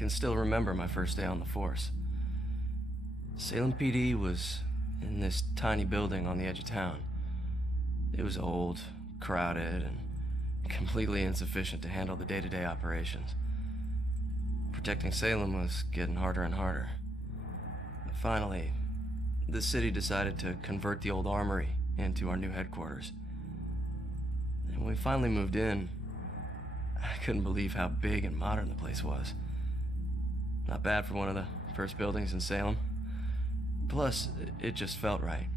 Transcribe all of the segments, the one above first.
can still remember my first day on the force. Salem PD was in this tiny building on the edge of town. It was old, crowded, and completely insufficient to handle the day-to-day operations. Protecting Salem was getting harder and harder. But finally, the city decided to convert the old armory into our new headquarters. And when we finally moved in, I couldn't believe how big and modern the place was. Not bad for one of the first buildings in Salem. Plus, it just felt right.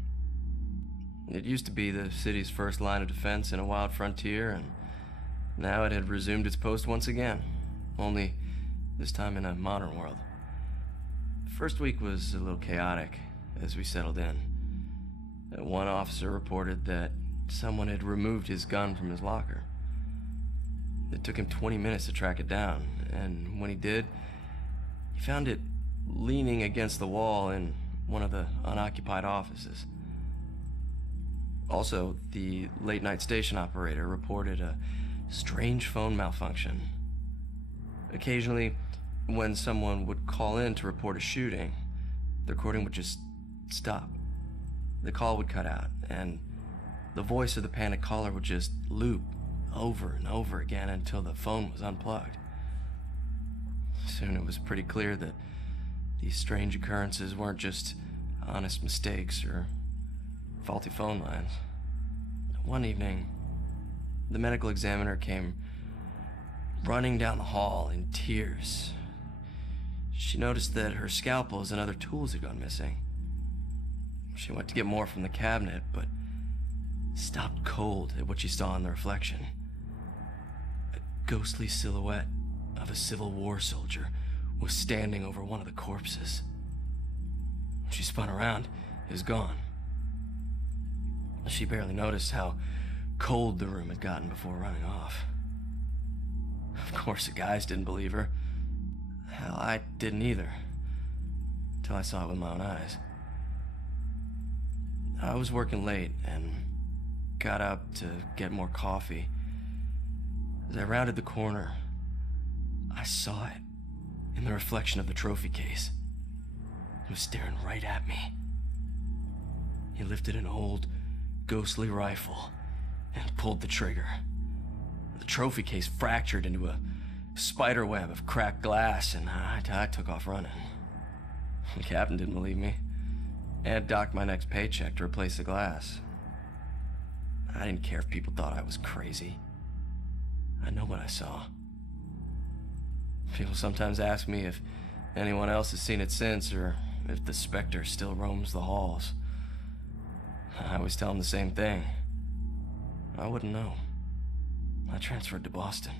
It used to be the city's first line of defense in a wild frontier, and now it had resumed its post once again, only this time in a modern world. The first week was a little chaotic as we settled in. One officer reported that someone had removed his gun from his locker. It took him 20 minutes to track it down, and when he did, he found it leaning against the wall in one of the unoccupied offices. Also, the late-night station operator reported a strange phone malfunction. Occasionally, when someone would call in to report a shooting, the recording would just stop. The call would cut out, and the voice of the panicked caller would just loop over and over again until the phone was unplugged. Soon it was pretty clear that these strange occurrences weren't just honest mistakes or faulty phone lines. One evening, the medical examiner came running down the hall in tears. She noticed that her scalpels and other tools had gone missing. She went to get more from the cabinet, but stopped cold at what she saw in the reflection. A ghostly silhouette of a Civil War soldier was standing over one of the corpses. She spun around. It was gone. She barely noticed how cold the room had gotten before running off. Of course, the guys didn't believe her. Hell, I didn't either, until I saw it with my own eyes. I was working late and got up to get more coffee. As I rounded the corner, I saw it in the reflection of the trophy case. It was staring right at me. He lifted an old, ghostly rifle and pulled the trigger. The trophy case fractured into a spider web of cracked glass, and I took off running. The captain didn't believe me and docked my next paycheck to replace the glass. I didn't care if people thought I was crazy. I know what I saw. People sometimes ask me if anyone else has seen it since, or if the specter still roams the halls. I always tell them the same thing. I wouldn't know. I transferred to Boston.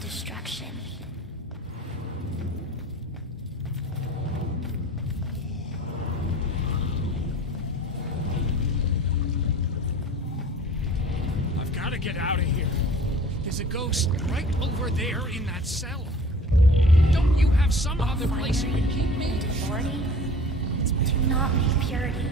Destruction. I've got to get out of here. There's a ghost right over there in that cell. Don't you have some other place you can keep me? Authority do not make purity.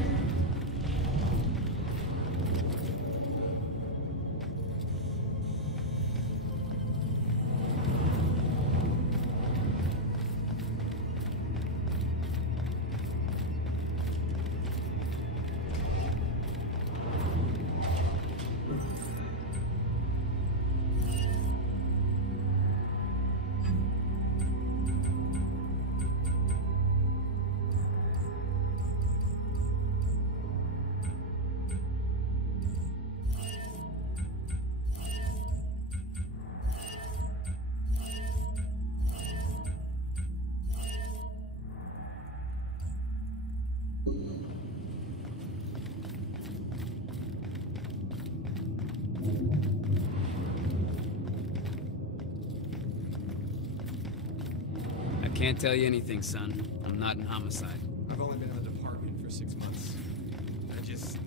Can't tell you anything, son. I'm not in homicide. I've only been in the department for 6 months. I just...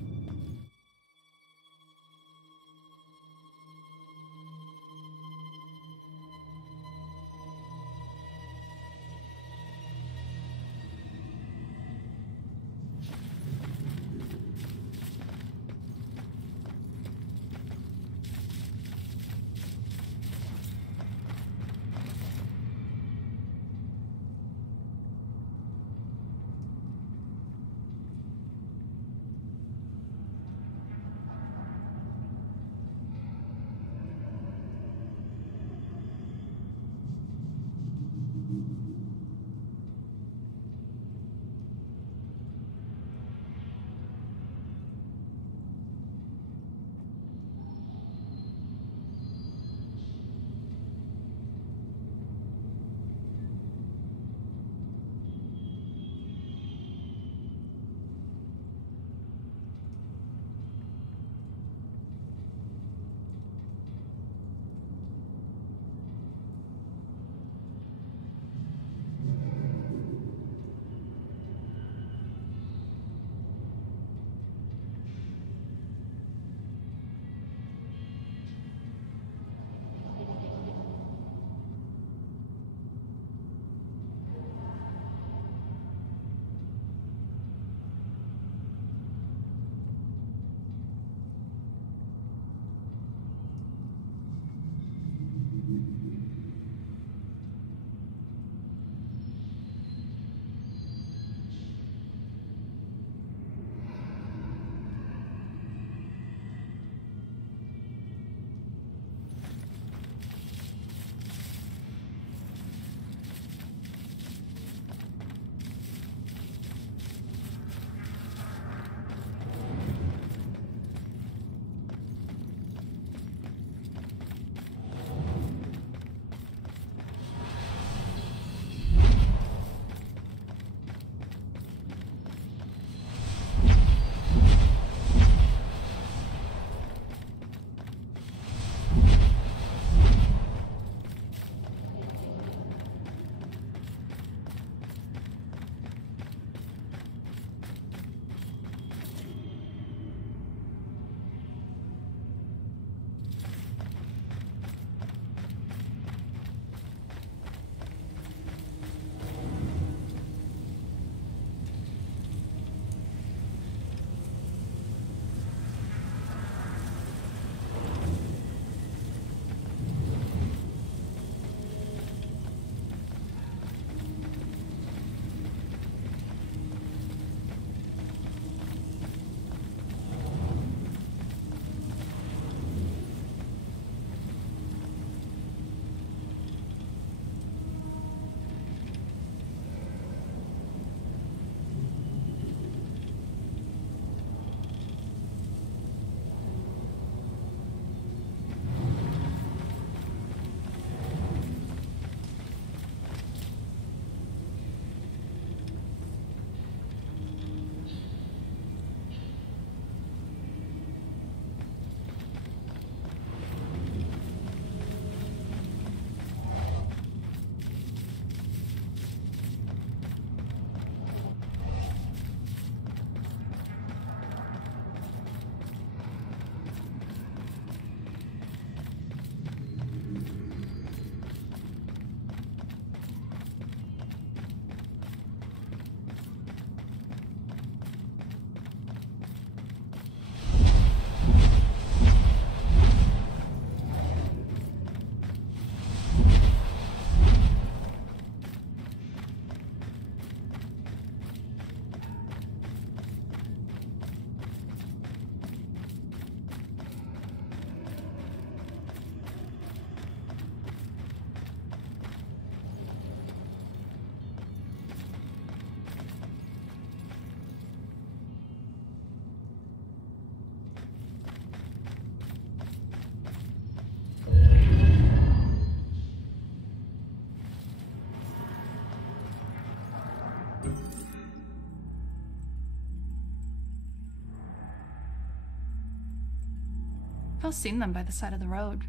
I've seen them by the side of the road.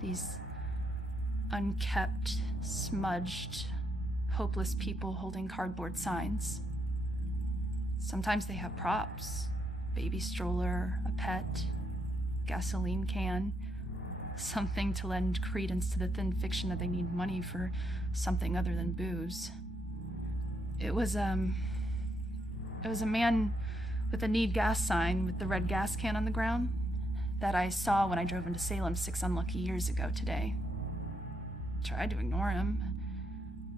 These unkept, smudged hopeless people holding cardboard signs. Sometimes they have props, baby stroller, a pet, gasoline can, something to lend credence to the thin fiction that they need money for something other than booze. It was a man with a need gas sign with the red gas can on the ground that I saw when I drove into Salem 6 unlucky years ago today. Tried to ignore him,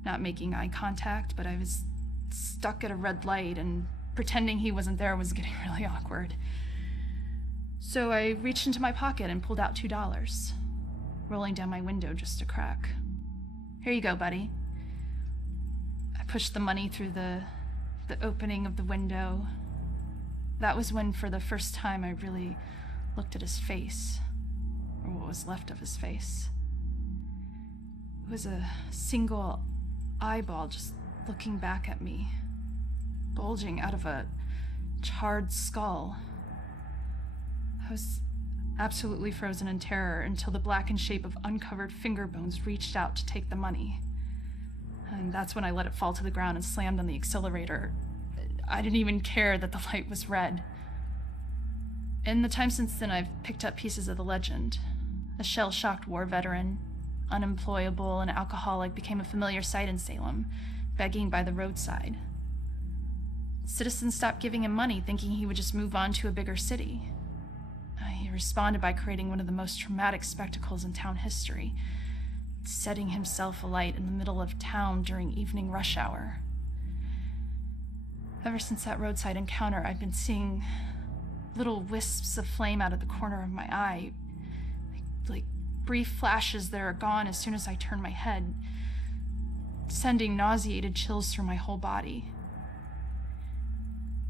not making eye contact, but I was stuck at a red light and pretending he wasn't there was getting really awkward. So I reached into my pocket and pulled out $2, rolling down my window just a crack. Here you go, buddy. I pushed the money through the opening of the window. That was when, for the first time, I really looked at his face, or what was left of his face. It was a single eyeball just looking back at me, bulging out of a charred skull. I was absolutely frozen in terror until the blackened shape of uncovered finger bones reached out to take the money. And that's when I let it fall to the ground and slammed on the accelerator. I didn't even care that the light was red. In the time since then, I've picked up pieces of the legend. A shell-shocked war veteran, unemployable and alcoholic, became a familiar sight in Salem, begging by the roadside. Citizens stopped giving him money, thinking he would just move on to a bigger city. He responded by creating one of the most traumatic spectacles in town history, setting himself alight in the middle of town during evening rush hour. Ever since that roadside encounter, I've been seeing little wisps of flame out of the corner of my eye, like brief flashes that are gone as soon as I turn my head, sending nauseated chills through my whole body.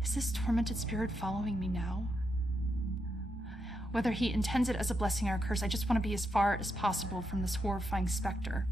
Is this tormented spirit following me now? Whether he intends it as a blessing or a curse, I just want to be as far as possible from this horrifying specter.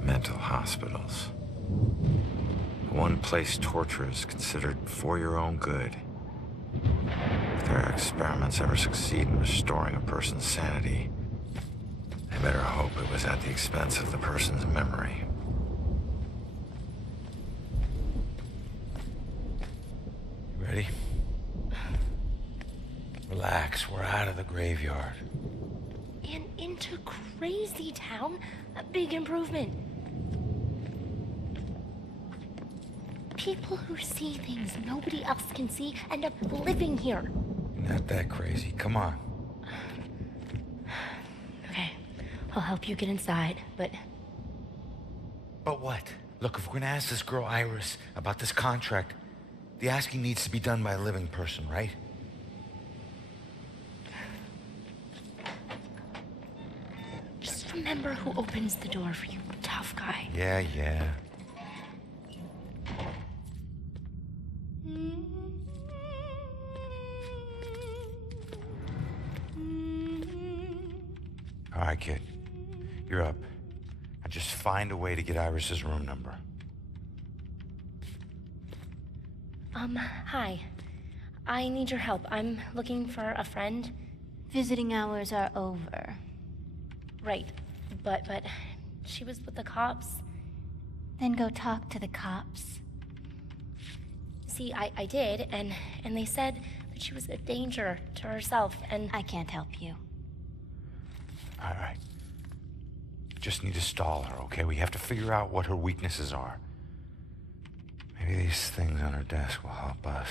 Mental hospitals. One place torture is considered for your own good. If their experiments ever succeed in restoring a person's sanity, they better hope it was at the expense of the person's memory. You ready? Relax, we're out of the graveyard. And into Crazy Town? A big improvement. People who see things nobody else can see end up living here. Not that crazy. Come on. Okay, I'll help you get inside, but... But what? Look, if we're gonna ask this girl Iris about this contract, the asking needs to be done by a living person, right? Just remember who opens the door for you, tough guy. Yeah. All right, kid. You're up. Now just find a way to get Iris's room number. Hi. I need your help. I'm looking for a friend. Visiting hours are over. Right. But she was with the cops. Then go talk to the cops. See, I did, and they said that she was a danger to herself, and... I can't help you. All right. Just need to stall her, okay? We have to figure out what her weaknesses are. Maybe these things on her desk will help us.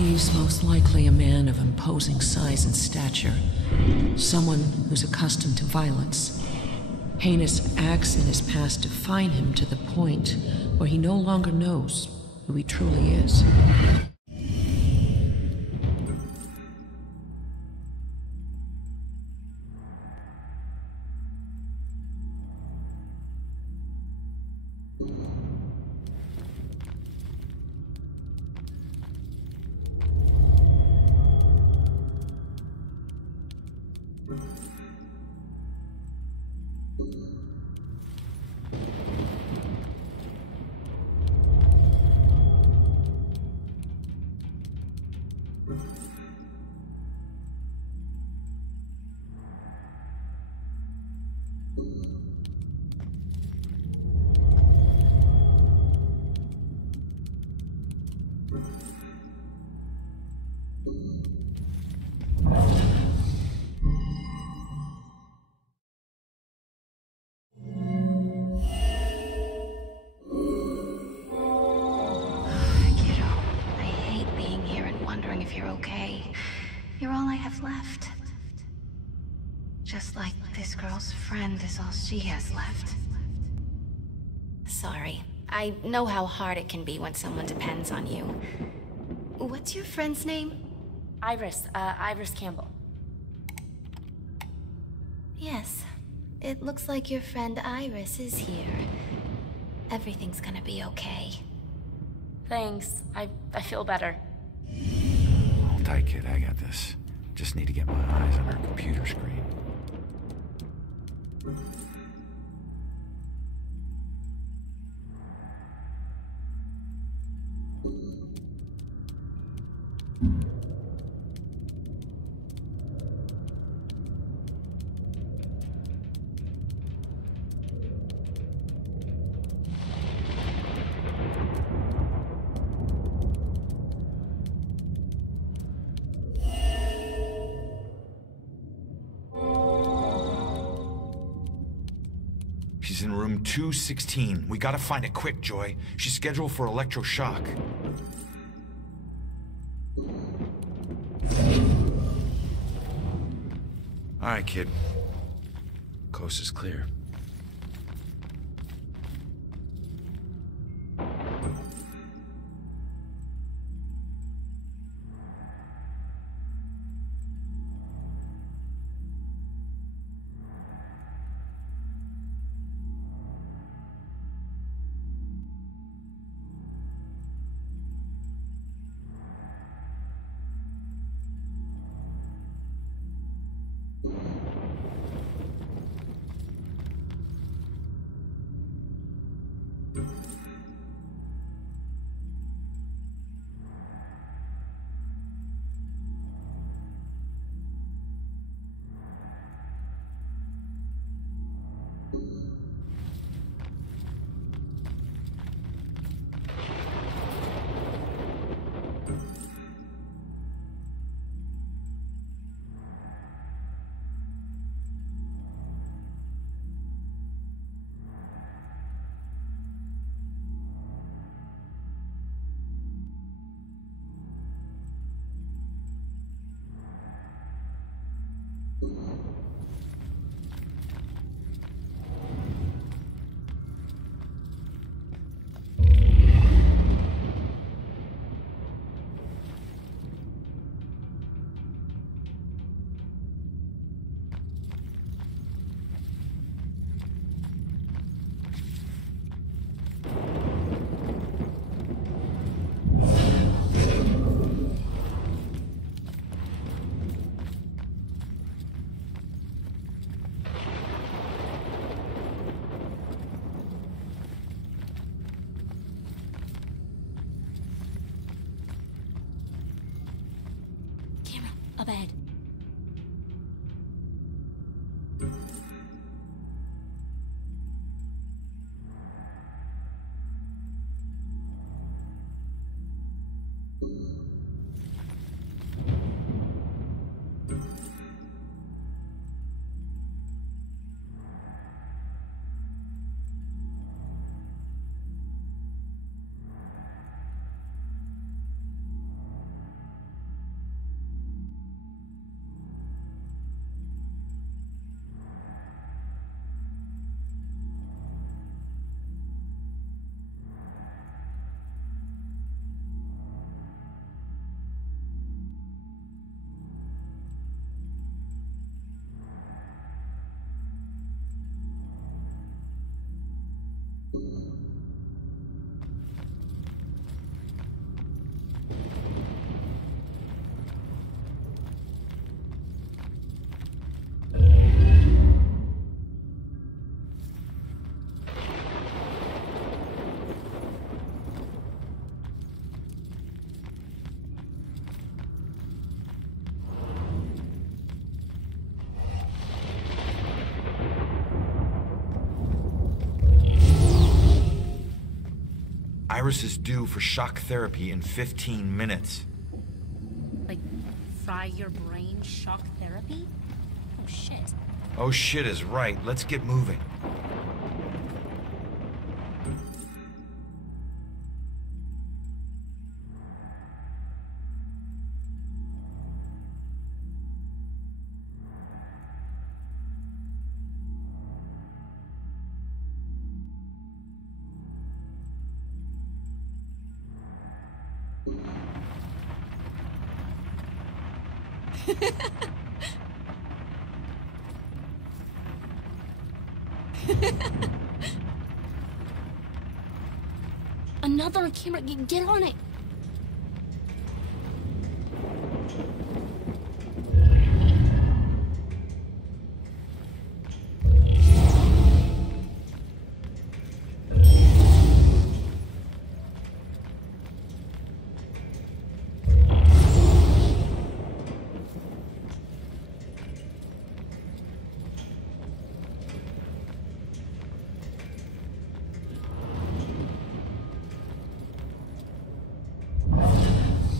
He's most likely a man of imposing size and stature. Someone who's accustomed to violence. Heinous acts in his past define him to the point where he no longer knows who he truly is. You're all I have left. Just like this girl's friend is all she has left. Sorry. I know how hard it can be when someone depends on you. What's your friend's name? Iris. Iris Campbell. Yes. It looks like your friend Iris is here. Everything's gonna be okay. Thanks. I feel better. Hold tight, kid. I got this. Just need to get my eyes on her computer screen. She's in room 216. We gotta find it quick, Joy. She's scheduled for electroshock. All right, kid. Coast is clear. A bed. Iris is due for shock therapy in 15 minutes. Like, fry your brain shock therapy? Oh, shit. Oh shit is right. Let's get moving. Another camera, get on it.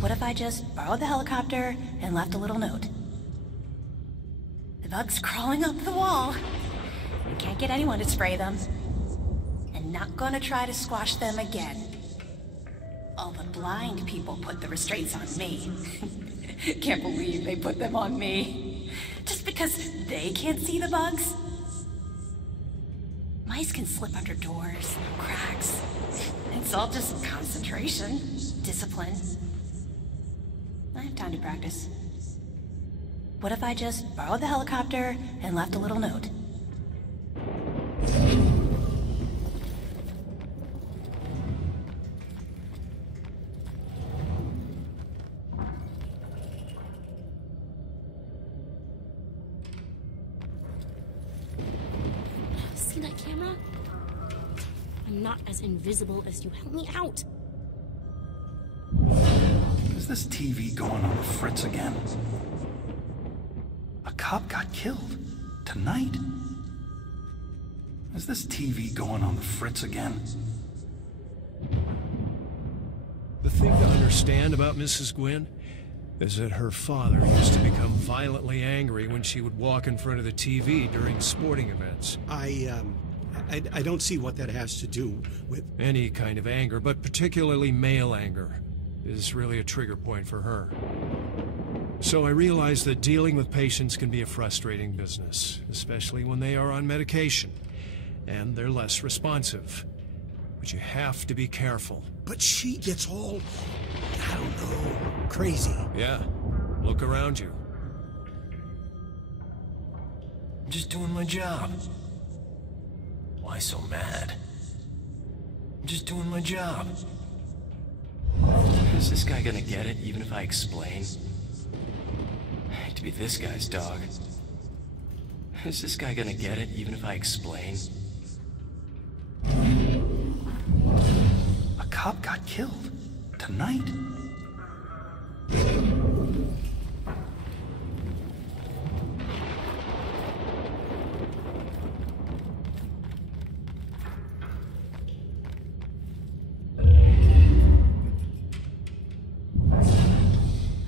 What if I just borrowed the helicopter and left a little note? The bugs crawling up the wall. You can't get anyone to spray them. And not gonna try to squash them again. All the blind people put the restraints on me. Can't believe they put them on me. Just because they can't see the bugs? Mice can slip under doors, cracks. It's all just concentration, discipline. I have time to practice. What if I just borrowed the helicopter and left a little note? See that camera? I'm not as invisible as you. Help me out. Is this TV going on the fritz again? A cop got killed tonight? Is this TV going on the fritz again? The thing to understand about Mrs. Gwynn is that her father used to become violently angry when she would walk in front of the TV during sporting events. I don't see what that has to do with... Any kind of anger, but particularly male anger, is really a trigger point for her. So I realize that dealing with patients can be a frustrating business, especially when they are on medication, and they're less responsive. But you have to be careful. But she gets all, I don't know, crazy. Yeah, look around you. I'm just doing my job. Why so mad? I'm just doing my job. Is this guy gonna get it, even if I explain? I hate to be this guy's dog. Is this guy gonna get it, even if I explain? A cop got killed tonight?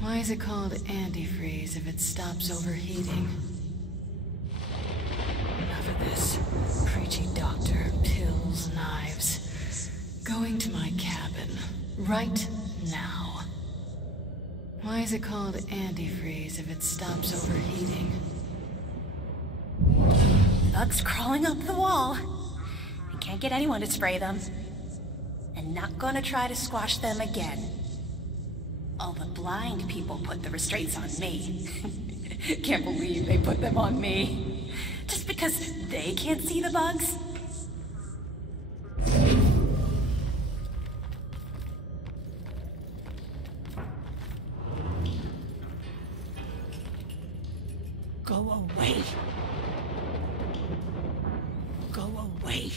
Why is it called antifreeze if it stops overheating? Enough of this. Preachy doctor, pills, knives. Going to my cabin. Right now. Why is it called antifreeze if it stops overheating? Bugs crawling up the wall. You can't get anyone to spray them. And not gonna try to squash them again. All the blind people put the restraints on me. Can't believe they put them on me. Just because they can't see the bugs? Go away. Go away.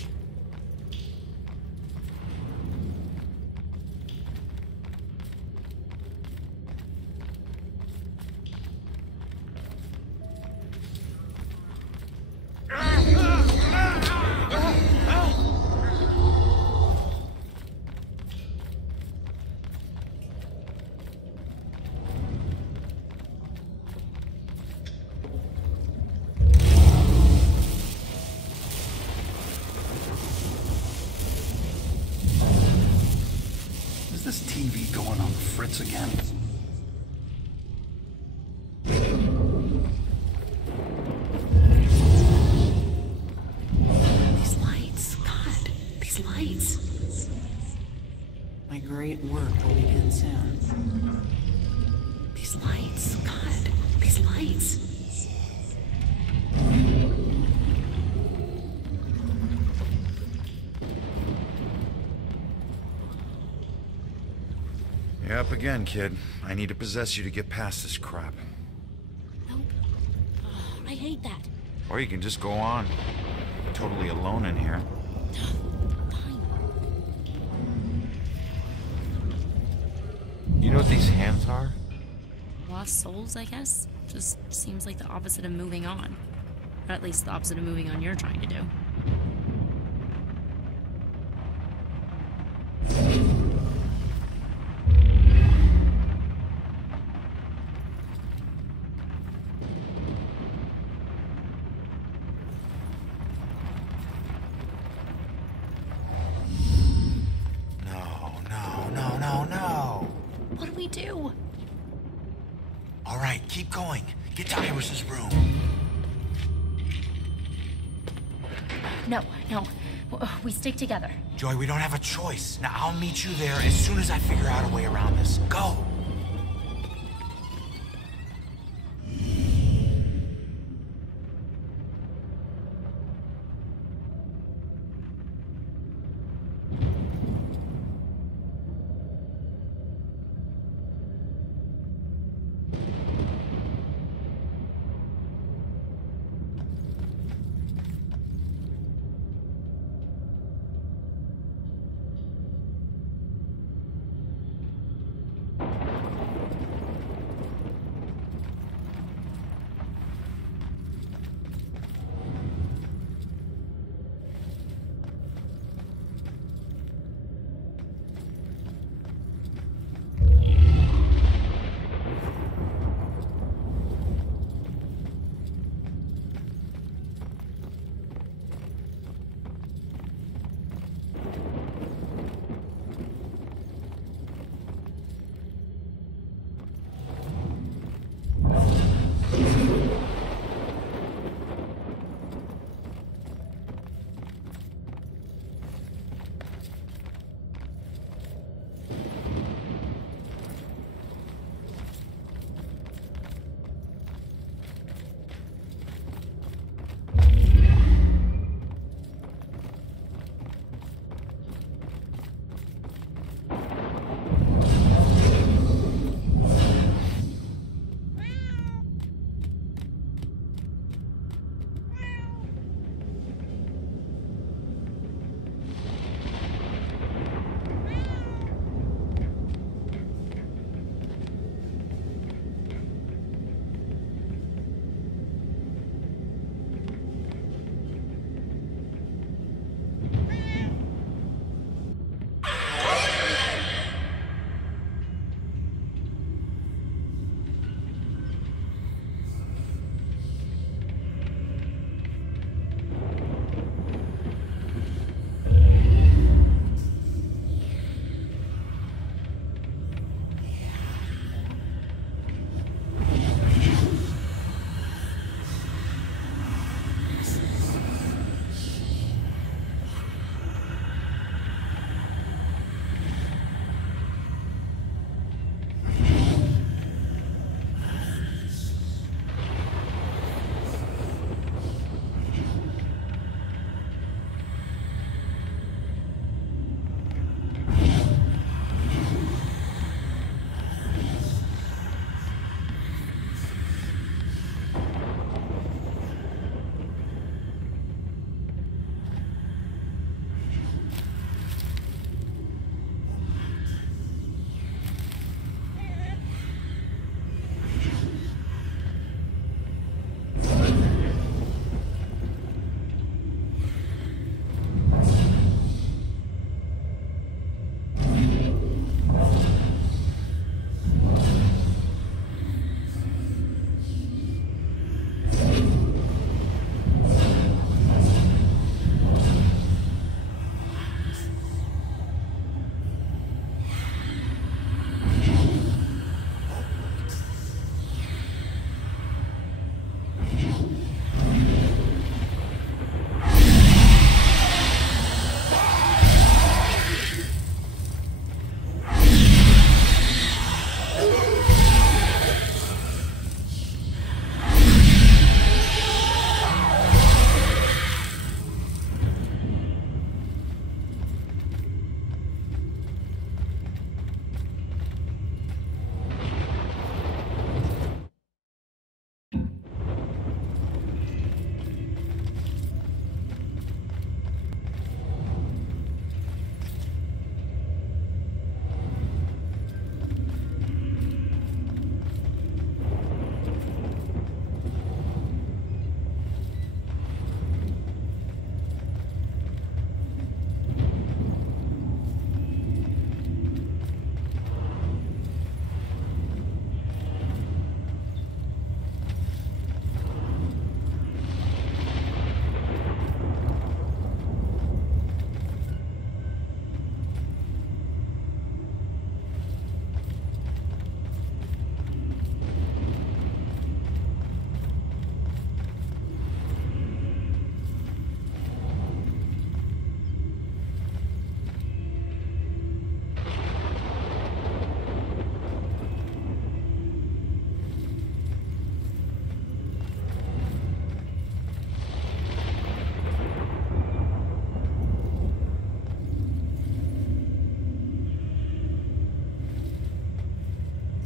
fritz again. These lights, God, these lights. My great work will begin soon. These lights, God, these lights. You're up again, kid. I need to possess you to get past this crap. Nope. I hate that. Or you can just go on. Totally alone in here. You know what these hands are? Lost souls, I guess? Just seems like the opposite of moving on. Or at least the opposite of moving on you're trying to do. What do we do? All right, keep going. Get to Iris's room. No. We stick together. Joy, we don't have a choice. Now, I'll meet you there as soon as I figure out a way around this. Go!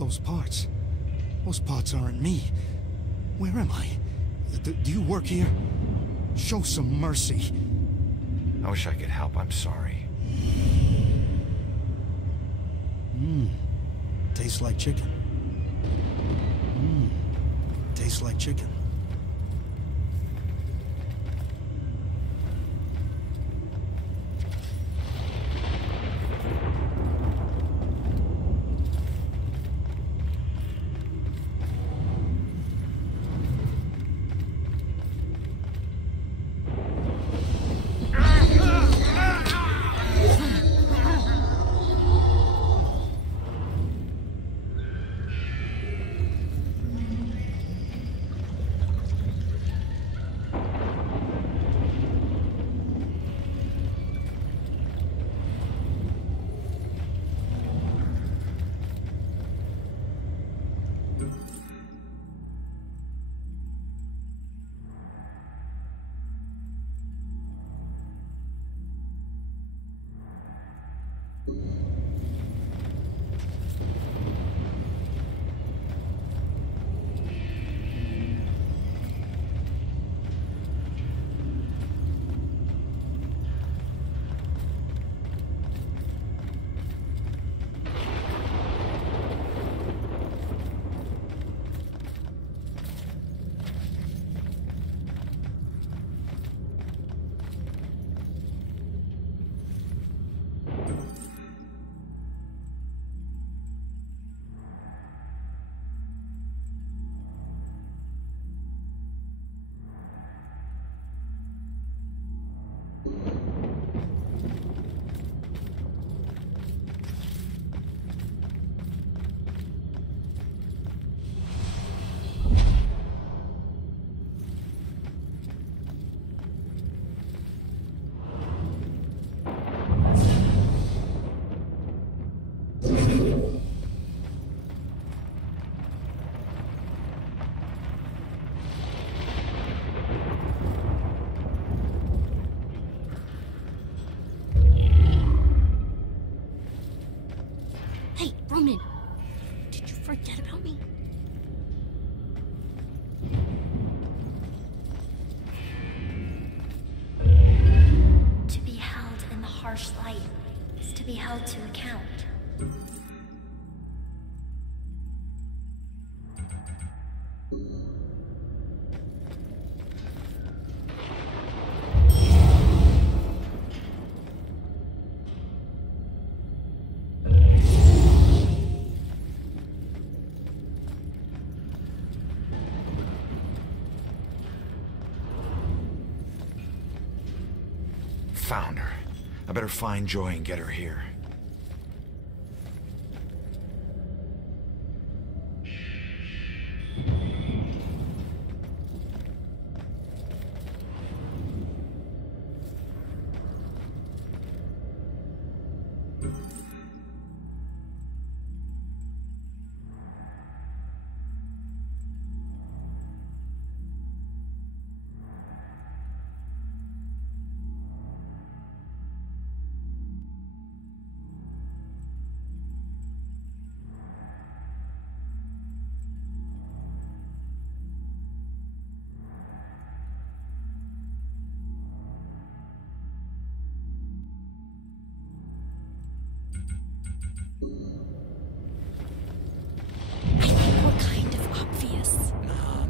those parts. Those parts aren't me. Where am I? Do you work here? Show some mercy. I wish I could help. I'm sorry. Tastes like chicken. Tastes like chicken. Roman, did you forget about me? To be held in the harsh light is to be held to account. Found her. I better find Joy and get her here.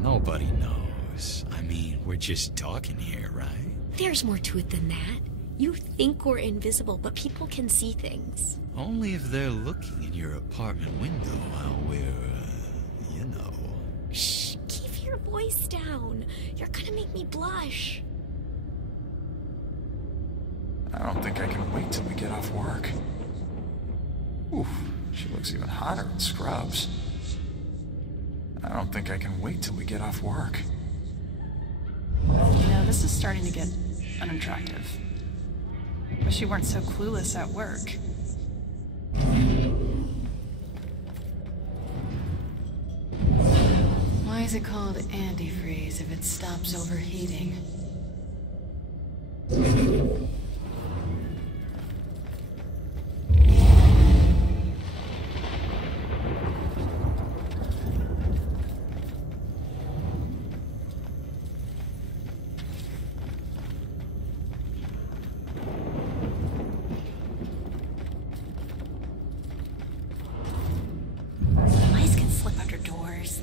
Nobody knows. I mean, we're just talking here, right? There's more to it than that. You think we're invisible, but people can see things. Only if they're looking in your apartment window while we're, you know. Shh, keep your voice down. You're gonna make me blush. I don't think I can wait till we get off work. Oof, she looks even hotter in scrubs. I don't think I can wait till we get off work. You know, this is starting to get unattractive. Wish you weren't so clueless at work. Why is it called antifreeze if it stops overheating?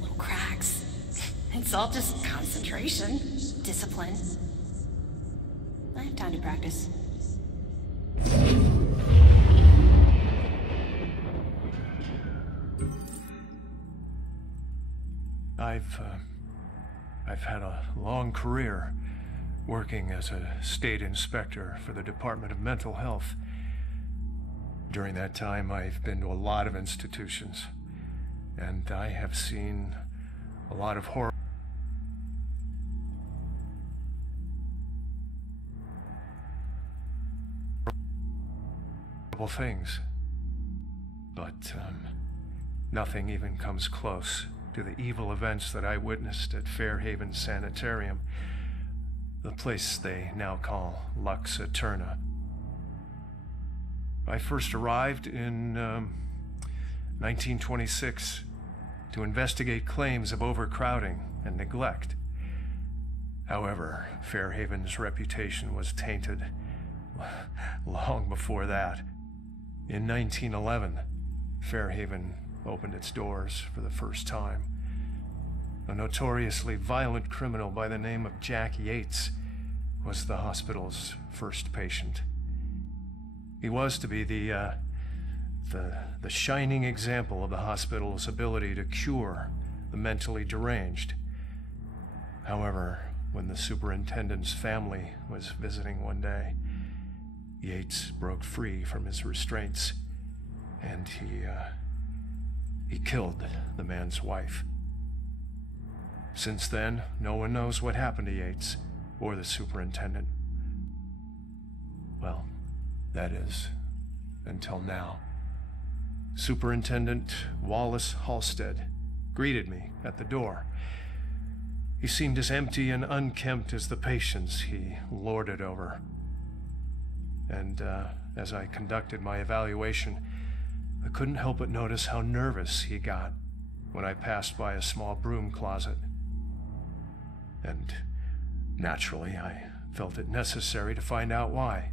little cracks. It's all just concentration, discipline. I have time to practice. I've had a long career working as a state inspector for the Department of Mental Health. During that time, I've been to a lot of institutions, and I have seen a lot of horrible things. But nothing even comes close to the evil events that I witnessed at Fairhaven Sanitarium, the place they now call Lux Eterna. I first arrived in 1926 to investigate claims of overcrowding and neglect. However, Fairhaven's reputation was tainted long before that. In 1911, Fairhaven opened its doors for the first time. A notoriously violent criminal by the name of Jack Yates was the hospital's first patient. He was to be the shining example of the hospital's ability to cure the mentally deranged. However, when the superintendent's family was visiting one day, Yates broke free from his restraints, and he killed the man's wife. Since then, no one knows what happened to Yates or the superintendent. Well, that is, until now. Superintendent Wallace Halstead greeted me at the door. He seemed as empty and unkempt as the patients he lorded over. And as I conducted my evaluation, I couldn't help but notice how nervous he got when I passed by a small broom closet. And naturally, I felt it necessary to find out why.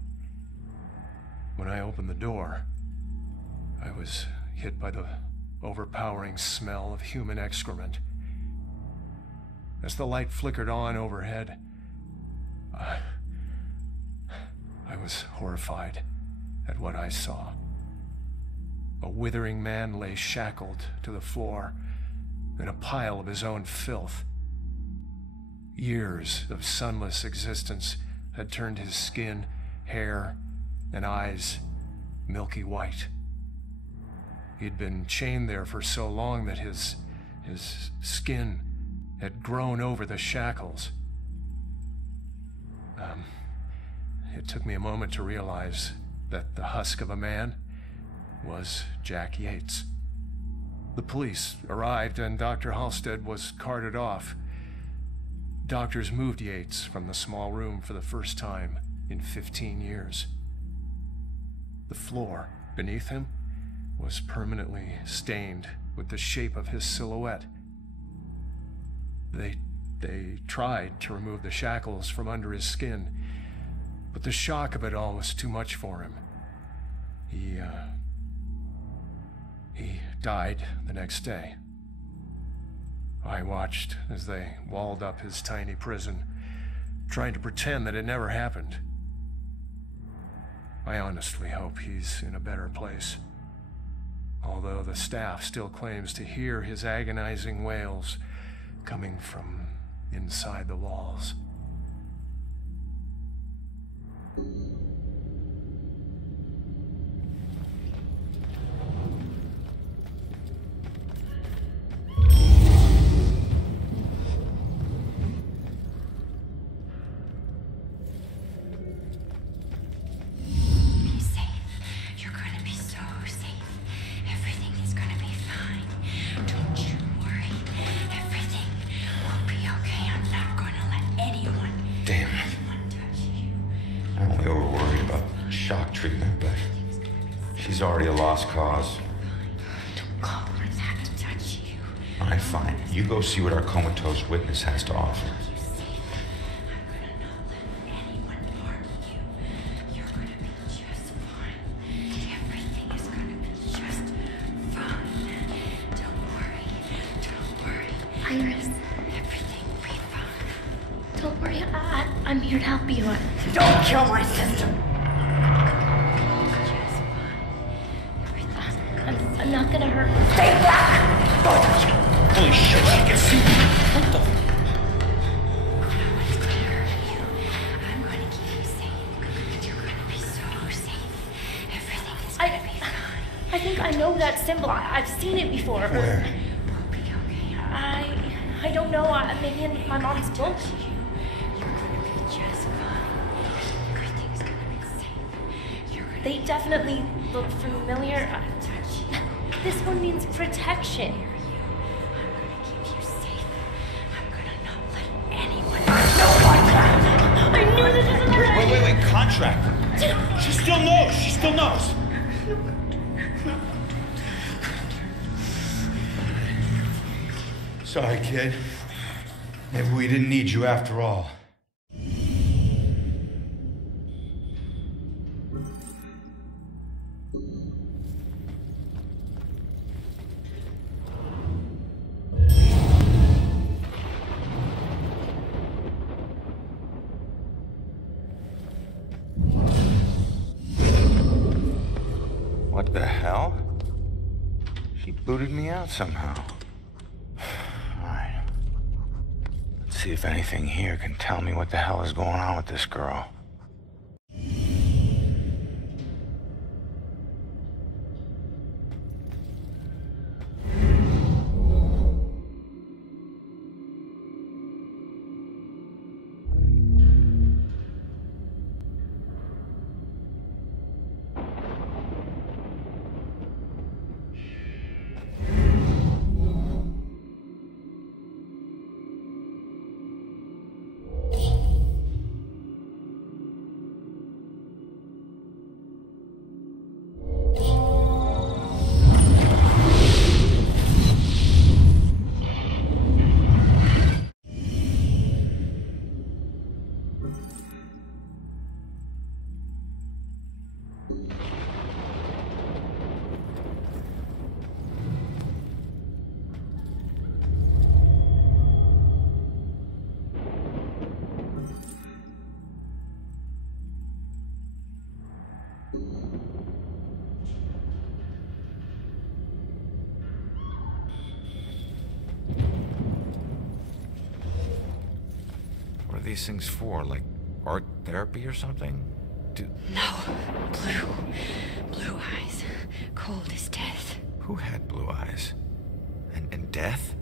When I opened the door, I was hit by the overpowering smell of human excrement. As the light flickered on overhead, I was horrified at what I saw. A withering man lay shackled to the floor in a pile of his own filth. Years of sunless existence had turned his skin, hair, and eyes milky white. He'd been chained there for so long that his skin had grown over the shackles. It took me a moment to realize that the husk of a man was Jack Yates. The police arrived and Dr. Halstead was carted off. Doctors moved Yates from the small room for the first time in 15 years. The floor beneath him was permanently stained with the shape of his silhouette. They tried to remove the shackles from under his skin, but the shock of it all was too much for him. He died the next day. I watched as they walled up his tiny prison, trying to pretend that it never happened. I honestly hope he's in a better place, although the staff still claims to hear his agonizing wails coming from inside the walls. Already a lost cause. Alright, fine. You go see what our comatose witness has to offer. Iris. Everything will be fine. Don't worry, I'm here to help you. Don't kill my sister! I'm not gonna hurt you. Stay back! Both of you! Holy shit, she can see me! What the? I'm gonna keep you safe. You're gonna be so safe. Everything is gonna be fine. I think I know that symbol. I've seen it before. Where? We'll be okay. I don't know. Maybe in my mom's book. You're gonna be just fine. Everything's gonna be safe. You're gonna They definitely look familiar. This one means protection. I'm gonna keep you safe. I'm gonna not let anyone I knew this was a lie. Wait, contract. She still knows, she still knows. Sorry, kid. Maybe we didn't need you after all. What the hell? She booted me out somehow. Alright. Let's see if anything here can tell me what the hell is going on with this girl. What are these things for? Like art therapy or something? No. Blue eyes. Cold as death. Who had blue eyes? And death?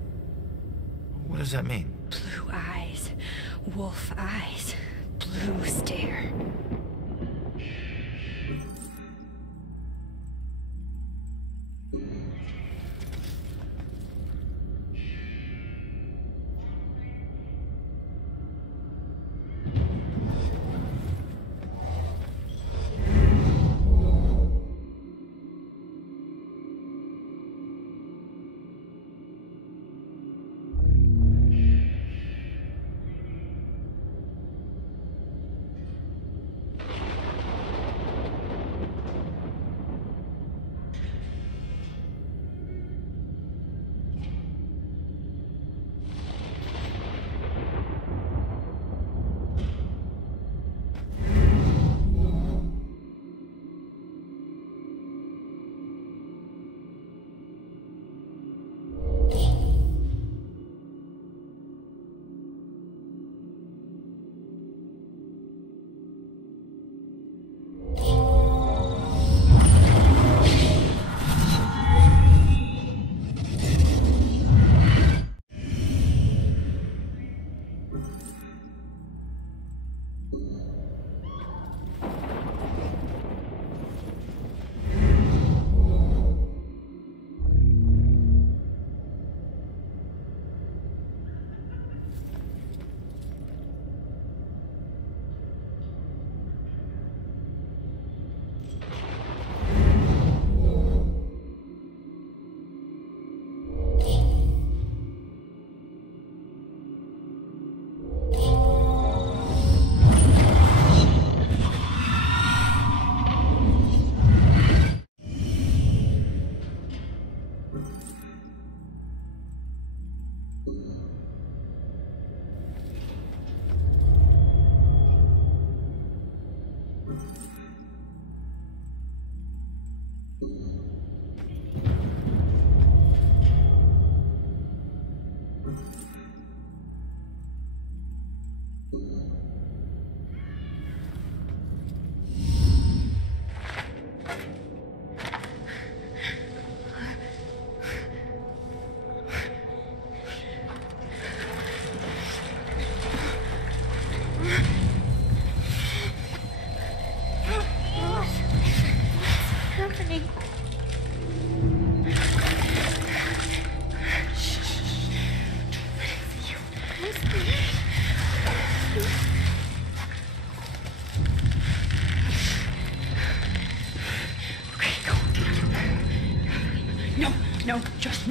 What does that mean? Blue eyes. Wolf eyes. Blue stare.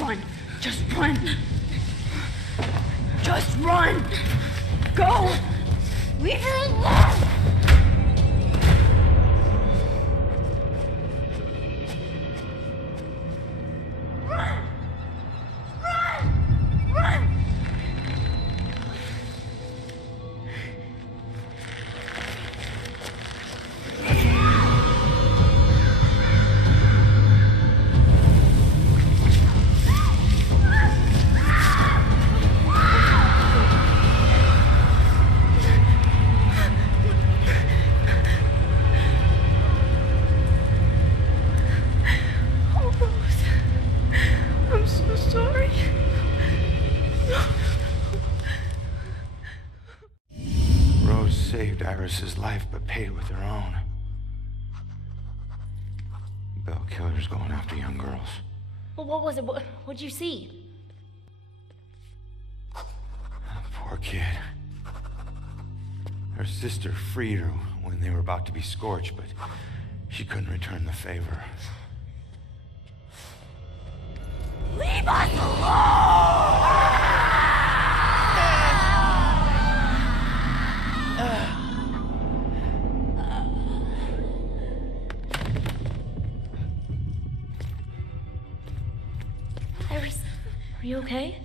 run. Just run. Just run. Go. Leave her alone. Run. Run. Run. I'm so sorry. Rose saved Iris's life, but paid it with her own. Bell killers going after young girls. Well, what was it? What'd you see? Poor kid. Her sister freed her when they were about to be scorched, but she couldn't return the favor. Leave us alone! Iris, are you okay?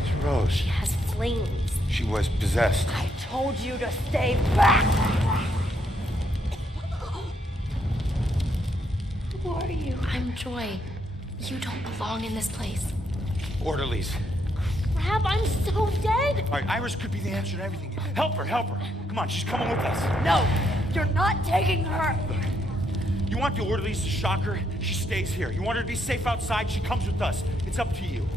It's Rose. She has flames. She was possessed. I told you to stay back! Who are you? I'm Joy. You don't belong in this place. Orderlies. Crap, I'm so dead! All right, Iris could be the answer to everything. Help her, help her. Come on, she's coming with us. No! You're not taking her! You want the orderlies to shock her? She stays here. You want her to be safe outside? She comes with us. It's up to you.